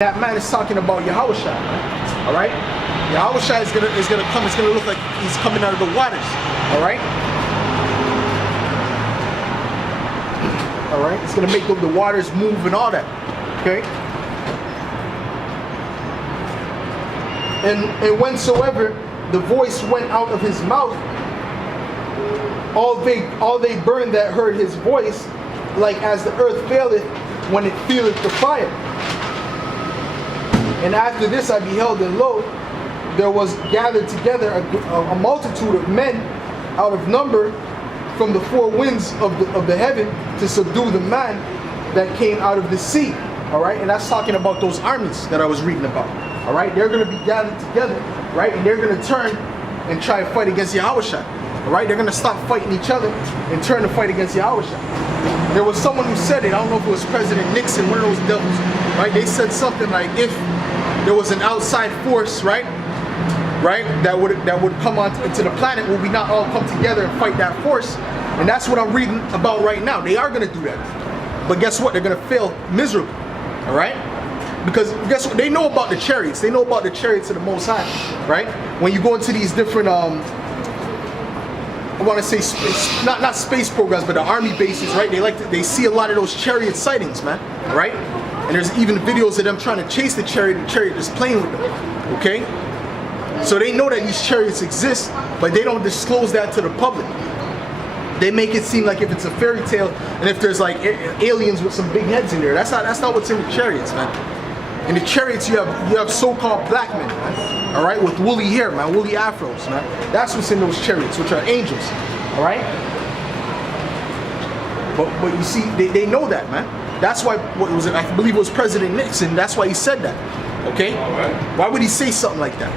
That man is talking about Yahushua, all right? Yahushua is gonna come. It's gonna look like he's coming out of the waters, all right? All right. It's gonna make the waters move and all that, okay? And whensoever the voice went out of his mouth, all they burned that heard his voice, like as the earth faileth when it feeleth the fire. And after this I beheld, and lo, there was gathered together a multitude of men out of number from the four winds of the heaven to subdue the man that came out of the sea. All right, and that's talking about those armies that I was reading about. All right, they're going to be gathered together, right, and they're going to turn and try to fight against Yahushua. All right, they're going to stop fighting each other and turn to fight against Yahushua. There was someone who said it. I don't know if it was President Nixon, one of those devils, right? They said something like, if there was an outside force, right, that would come into the planet, will we not all come together and fight that force? And that's what I'm reading about right now. They are going to do that, but guess what? They're going to fail miserably. All right, because guess what? They know about the chariots. They know about the chariots of the Most High, right? When you go into these different, I want to say not space programs, but the army bases, right? They see a lot of those chariot sightings, man, right? And there's even videos of them trying to chase the chariot just playing with them, okay? So they know that these chariots exist, but they don't disclose that to the public. They make it seem like if it's a fairy tale and if there's like aliens with some big heads in there. That's not what's in the chariots, man. In the chariots you have so-called black men, man, all right, with woolly hair, man, woolly afros, man. That's what's in those chariots, which are angels, all right? But you see, they know that, man. That's why, I believe it was President Nixon, that's why he said that, okay? Why would he say something like that?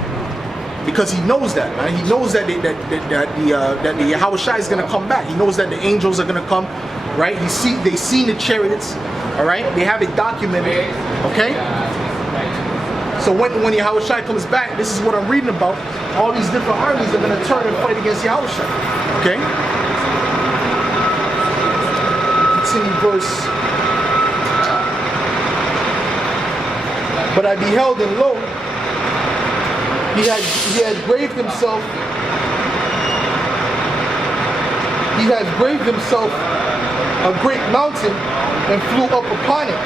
Because he knows that, man. He knows that the Yahushua is going to come back. He knows that the angels are going to come, right? They seen the chariots, all right? They have it documented, okay? So when Yahushua comes back, this is what I'm reading about. All these different armies are going to turn and fight against Yahushua, okay? Continue verse. But I beheld, and lo, he had graved himself. He had graved himself a great mountain and flew up upon it.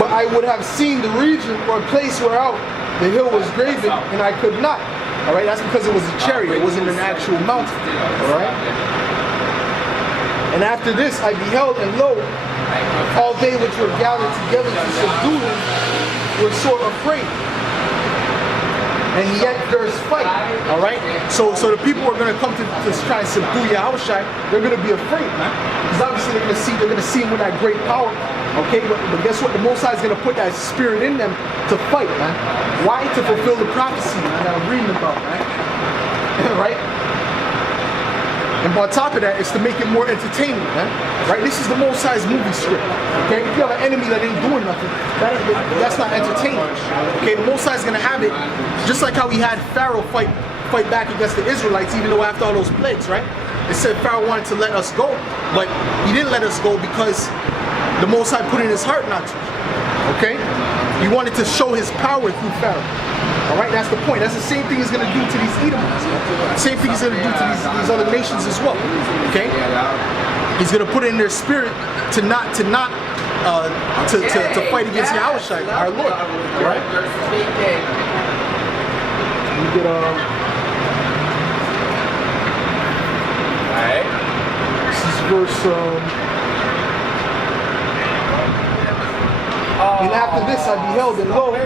But I would have seen the region or place whereout the hill was graven, and I could not. All right, that's because it was a chariot. It wasn't an actual mountain. All right. And after this I beheld, and lo, all they which were gathered together to subdue him were sore afraid. And yet there's fight, all right? So the people who are going to come to try and subdue Yahushua, they're going to be afraid, man. Because obviously they're going to see him with that great power, okay? But guess what? The Most High is going to put that spirit in them to fight, man. Why? To fulfill the prophecy, man, that I'm reading about, man. Right? And on top of that, it's to make it more entertaining, man. Right? This is the Most High's movie script. Okay? If you have an enemy that ain't doing nothing, that's not entertaining. Okay? The Most High's gonna have it just like how he had Pharaoh fight back against the Israelites, even though after all those plagues, right? It said Pharaoh wanted to let us go, but he didn't let us go because the Most High put in his heart not to. Okay? He wanted to show his power through Pharaoh. All right, that's the point. That's the same thing he's going to do to these Edomites. Same thing he's going to do to these other nations as well. Okay, he's going to put it in their spirit to fight against Yahushua, our Lord. All right. Let me get this is verse. And after this I beheld, and lo,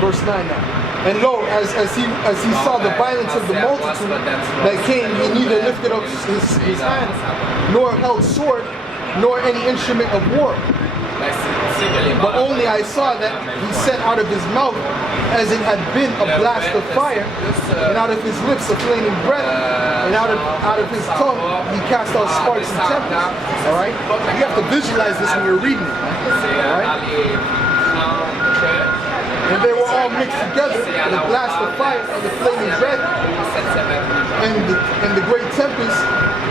verse 9 now. And lo, as he saw the violence of the multitude that came, he neither lifted up his hand, nor held sword, nor any instrument of war. But only I saw that he sent out of his mouth as it had been a blast of fire, and out of his lips a flaming breath, and out of his tongue he cast out sparks and tempests. All right, you have to visualize this when you're reading it. All right. And they were all mixed together in a blast of fire and the flaming breath and the great tempest,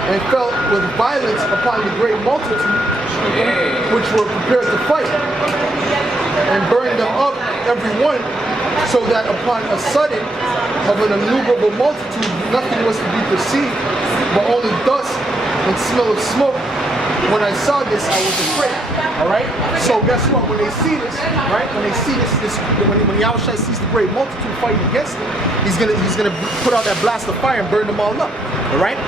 and fell with violence upon the great multitude which were prepared to fight, and burned them up every one, so that upon a sudden of an innumerable multitude nothing was to be perceived, but only dust and smell of smoke. When I saw this, I was afraid. Alright? So guess what? When they see this, right? When they see when Yahushua sees the great multitude fighting against him, he's gonna put out that blast of fire and burn them all up. Alright?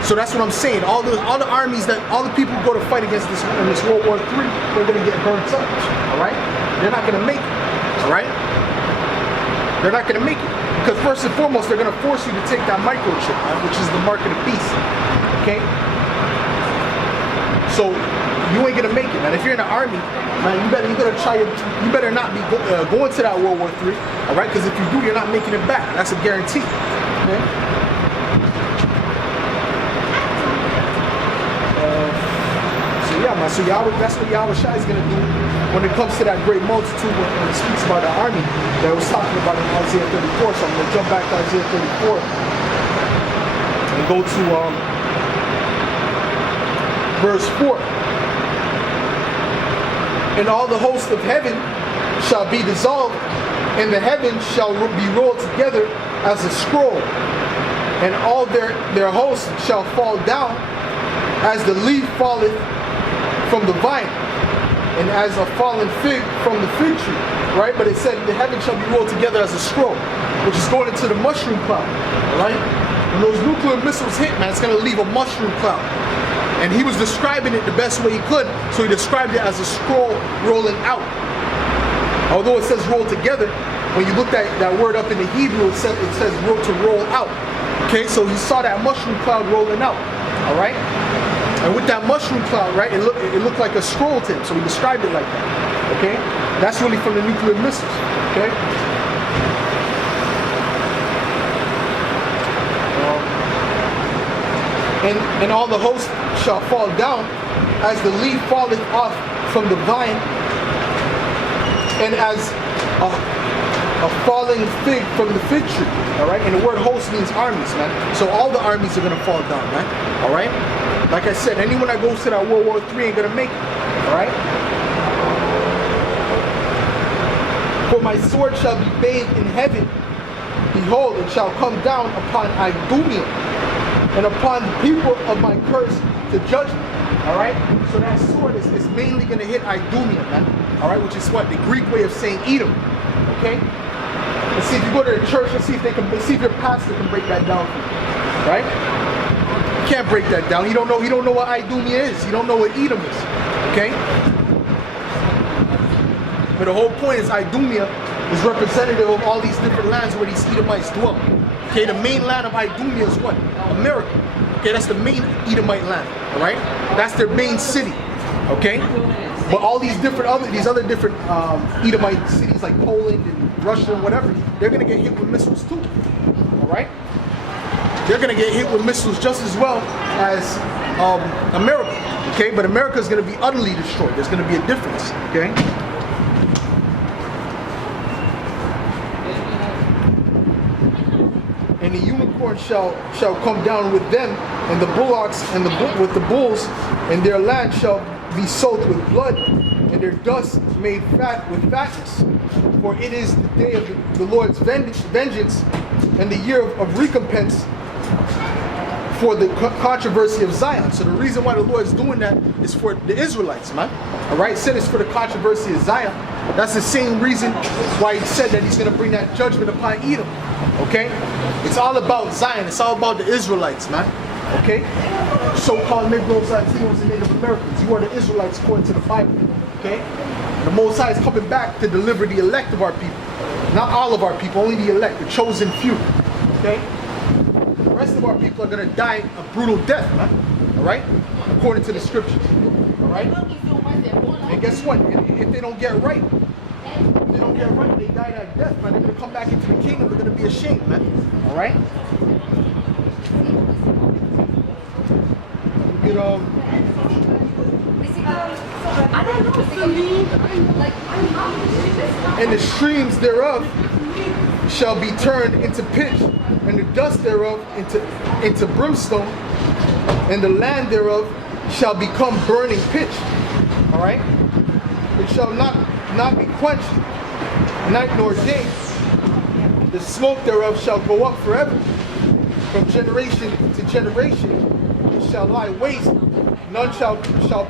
So that's what I'm saying. All the armies all the people who go to fight against this in this World War III, they're gonna get burnt up. Alright? They're not gonna make it. Alright? They're not gonna make it. Because first and foremost, they're gonna force you to take that microchip, right? Which is the mark of the beast. Okay? So you ain't gonna make it, man. If you're in the army, man, you better not be going to that World War III, all right? Because if you do, you're not making it back. That's a guarantee. Okay? So yeah, man. So that's what Yahushua is gonna do when it comes to that great multitude. When it speaks about the army that I was talking about in Isaiah 34. So I'm gonna jump back to Isaiah 34 and go to verse 4. And all the host of heaven shall be dissolved, and the heavens shall be rolled together as a scroll, and all their hosts shall fall down as the leaf falleth from the vine, and as a fallen fig from the fig tree. Right? But it said the heavens shall be rolled together as a scroll, which is going into the mushroom cloud. Right? When those nuclear missiles hit, man, it's going to leave a mushroom cloud. And he was describing it the best way he could, so he described it as a scroll rolling out. Although it says roll together, when you look at that word up in the Hebrew, it says to roll out. Okay, so he saw that mushroom cloud rolling out. All right, and with that mushroom cloud, right, it looked like a scroll to him, so he described it like that. Okay, that's really from the nuclear missiles. Okay. And all the hosts shall fall down as the leaf falleth off from the vine, and as a falling fig from the fig tree. All right, and the word host means armies, man. So all the armies are gonna fall down, man. All right. Like I said, anyone that goes to that World War III ain't gonna make it. All right. For my sword shall be bathed in heaven. Behold, it shall come down upon Idumea, and upon the people of my curse to judgment. Alright? So that sword is mainly going to hit Idumea, man. Alright? Which is what? The Greek way of saying Edom. Okay? Let's see if you go to the church, let's see if your pastor can break that down for you. Right? You can't break that down. He don't know what Idumea is. He don't know what Edom is. Okay? But the whole point is Idumea is representative of all these different lands where these Edomites dwell. Okay, the main land of Idumea is what? America. Okay, that's the main Edomite land. All right, that's their main city. Okay, but all these other different Edomite cities like Poland and Russia and whatever, they're gonna get hit with missiles too. All right, they're gonna get hit with missiles just as well as America. Okay, but America is gonna be utterly destroyed. There's gonna be a difference. Okay. And the unicorn shall come down with them, and the bullocks and with the bulls, and their land shall be soaked with blood, and their dust made fat with fatness. For it is the day of the Lord's vengeance, and the year of recompense for the controversy of Zion. So the reason why the Lord is doing that is for the Israelites, man. All right, said it's for the controversy of Zion. That's the same reason why he said that he's going to bring that judgment upon Edom. Okay? It's all about Zion. It's all about the Israelites, man. Okay? So-called Negroes, Latinos, and Native Americans. You are the Israelites according to the Bible. Okay? And the Most High is coming back to deliver the elect of our people. Not all of our people, only the elect, the chosen few. Okay? The rest of our people are going to die a brutal death, man. All right? According to the scriptures. All right? And guess what? If they don't get right, they die that death, man. They're going to come back into the kingdom. They're going to be ashamed, man. All right? You get, And the streams thereof shall be turned into pitch, and the dust thereof into brimstone, and the land thereof shall become burning pitch. All right? It shall not be quenched night nor day. The smoke thereof shall go up forever. From generation to generation it shall lie waste. None shall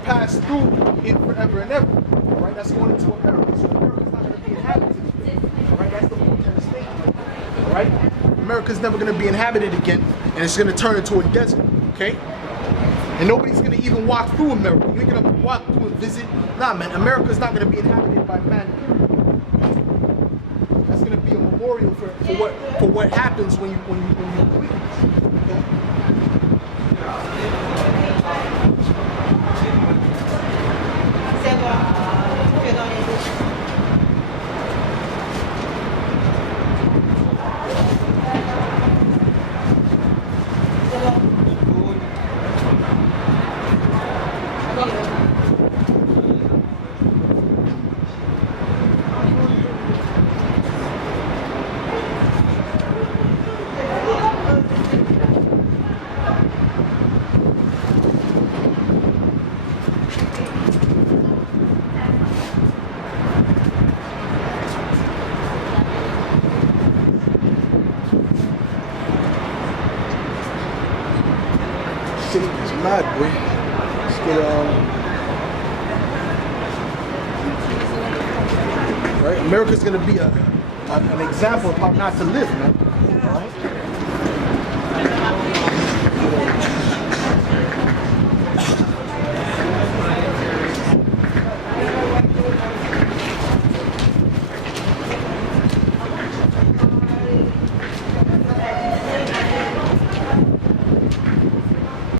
pass through it forever and ever. All right? That's going into America. So America's not going to be inhabited. All right? That's the whole statement. All right? America's never going to be inhabited again, and it's going to turn into a desert. Okay? And nobody's going to even walk through America. You're going to walk through and visit. Nah, man. America's not going to be inhabited by man. That's going to be a memorial for what happens when you leave. It's mad, boy. Let's get right. America's gonna be an example of how not to live, man. All right.